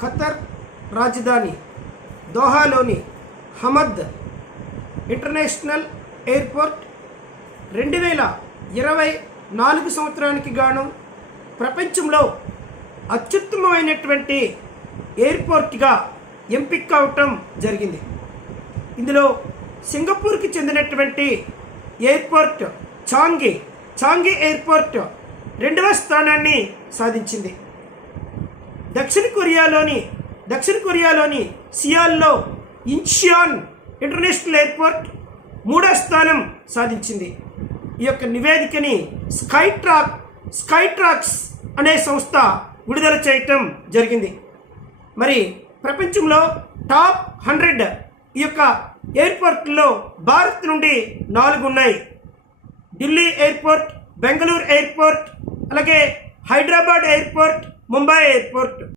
ఖతర్ రాజధాని దోహాలోని Hamad international airport 2024 సంవత్సరానికి గాను ప్రపంచంలో అత్యుత్తమమైనటువంటి ఎయిర్పోర్ట్గా ఎంపిక కావటం జరిగింది. ఇందులో సింగపూర్కి చెందినటువంటి ఎయిర్పోర్ట్ చాంగి ఎయిర్పోర్ట్ 2వ స్థానాన్ని సాధించింది. దక్షిణ కొరియాలోని సియాల్లో ఇన్చియాన్ ఇంటర్నేషనల్ ఎయిర్పోర్ట్ 3వ స్థానం సాధించింది. ఈ యొక్క నివేదికని స్కైట్రాక్స్ అనే సంస్థ విడుదల చేయటం జరిగింది. మరి ప్రపంచంలో టాప్ 100 ఈ యొక్క ఎయిర్పోర్ట్లో భారత్ నుండి 4 ఉన్నాయి. ఢిల్లీ ఎయిర్పోర్ట్, బెంగళూరు ఎయిర్పోర్ట్, అలాగే హైదరాబాద్ ఎయిర్పోర్ట్, ముంబై ఎయిర్పోర్ట్.